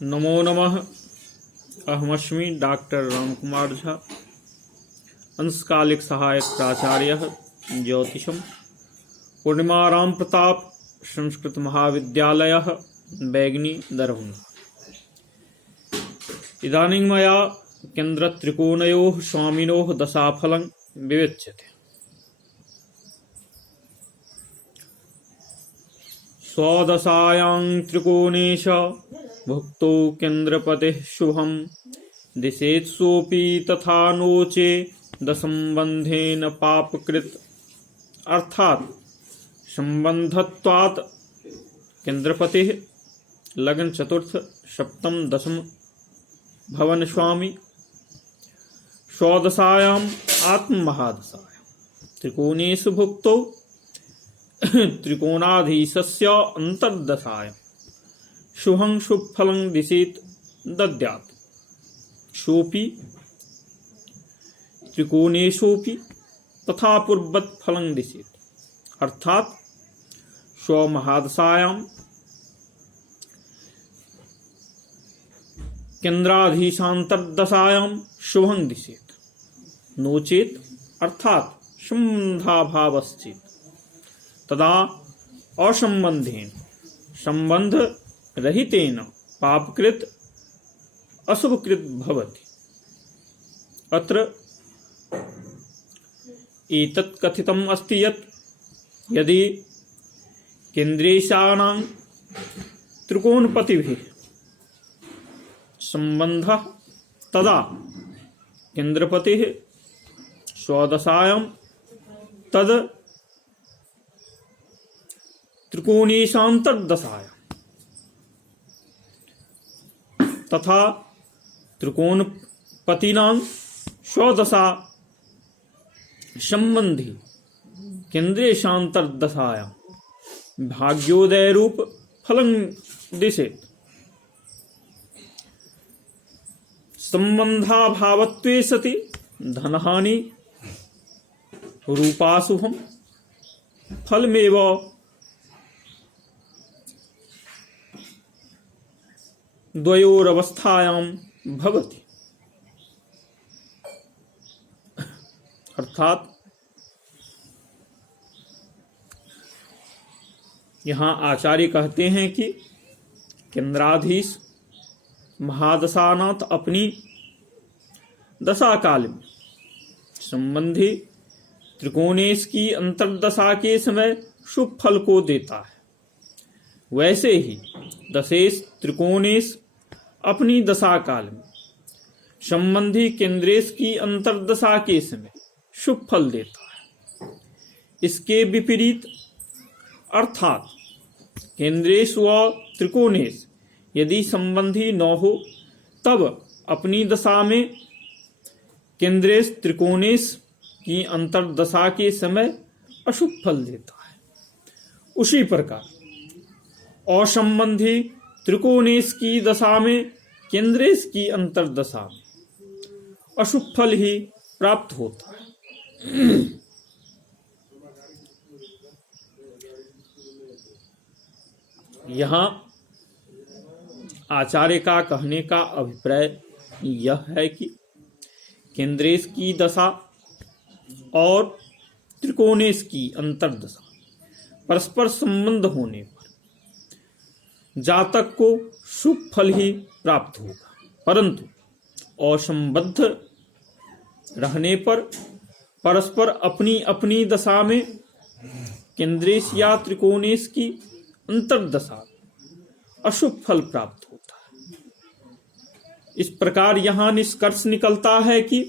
नमो नमः। अहमस्मि डॉक्टर रामकुमार झा, अंशकालिक सहायक प्राचार्य ज्योतिषम, पूर्णिमाराम प्रताप संस्कृत महाविद्यालय बैगनी दरभंगा। इदानीं मया केन्द्रत्रिकोणयोः स्वामिनोः दशाफलं विवेच्यते। स्वदशायां त्रिकोणेश भुक्तो केन्द्रपतिः शुभं दिशेत्सोऽपि तथा नोचे दसंबंधेन पापकृत। अर्थात संबंधत्वात् केन्द्रपतिः लगन चतुर्थ सप्तम दशम भवन स्वामी स्वदशायाम् आत्ममहादशायां त्रिकोणेषु भुक्तो त्रिकोणाधीशस्य अंतर्दशायां शुभं शुभफलं दिशेत् दद्यात्। सोऽपि त्रिकोणेषोऽपि तथा पूर्ववत् फलं दिशेत्। अर्थात स्वमहादशायां केन्द्राधीशांतर्दशायां शुभं दिशेत्। नोचेत् अर्थात संबंधाभावश्चेत् तदा असंबंधेन संबंध रहितेन पापकृत अशुभकृत भवति। अत्र एतत् कथितम् अस्ति यत् यदि केन्द्रेशानां त्रिकोणपतिभिः संबंधः तदा केन्द्रपतिः स्वदशायां तद त्रिकोणेशांतर्दशायां तथा त्रिकोणपतिनां स्वदशा संबंधी केन्द्रेशांतर्दशायां भाग्योदय रूप फलं दिशेत्। संबंधाभावत्वे सति धनहानि रूपाशुभं फलमेव द्वयोरवस्थायां भवति। अर्थात यहाँ आचार्य कहते हैं कि केंद्राधीश महादशानाथ अपनी दशा काल में संबंधी त्रिकोणेश की अंतर्दशा के समय शुभ फल को देता है, वैसे ही दशेश त्रिकोणेश अपनी दशा काल में संबंधी केंद्रेश की अंतर्दशा के समय शुभ फल देता है। इसके विपरीत अर्थात केंद्रेश व त्रिकोणेश यदि संबंधी न हो तब अपनी दशा में केंद्रेश त्रिकोणेश की अंतर्दशा के समय अशुभ फल देता है। उसी प्रकार असंबंधी त्रिकोणेश की दशा में केंद्रेश की अंतर्दशा में अशुभ फल ही प्राप्त होता है। यहाँ आचार्य का कहने का अभिप्राय यह है कि केंद्रेश की दशा और त्रिकोणेश की अंतर्दशा परस्पर संबंध होने पर जातक को शुभ फल ही प्राप्त होगा, परंतु असंबद्ध रहने पर परस्पर अपनी अपनी दशा में केंद्रेश या त्रिकोणेश की अंतर्दशा अशुभ फल प्राप्त होता है। इस प्रकार यहाँ निष्कर्ष निकलता है कि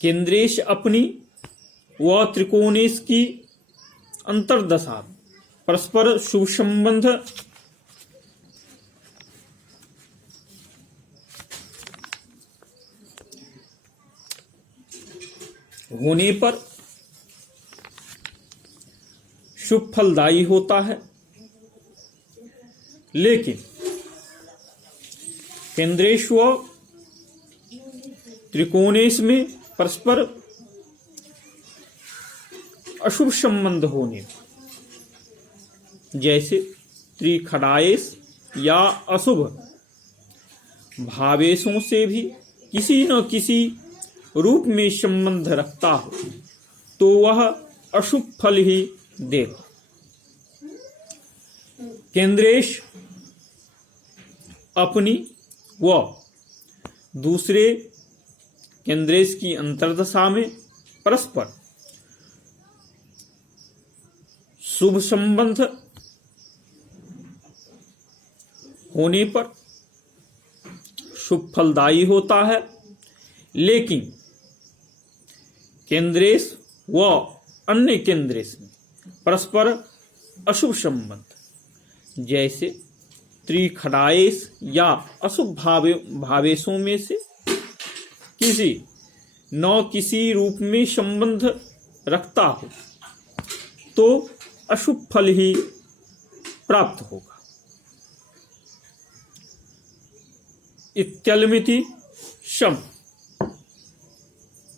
केंद्रेश अपनी व त्रिकोणेश की अंतर्दशा परस्पर शुभ संबंध होने पर शुभ फलदायी होता है, लेकिन केंद्रेश व त्रिकोणेश में परस्पर अशुभ संबंध होने पर जैसे त्रिखड़ाएश या अशुभ भावेशों से भी किसी न किसी रूप में संबंध रखता हो तो वह अशुभ फल ही देगा। केंद्रेश अपनी व दूसरे केंद्रेश की अंतर्दशा में परस्पर शुभ संबंध होने पर शुभ फलदायी होता है, लेकिन केंद्रेश व अन्य केंद्रेश में परस्पर अशुभ संबंध जैसे त्रिखडाएश या अशुभ भावेशों में से किसी रूप में संबंध रखता हो तो अशुभ फल ही प्राप्त होगा। इत्यलमिति शम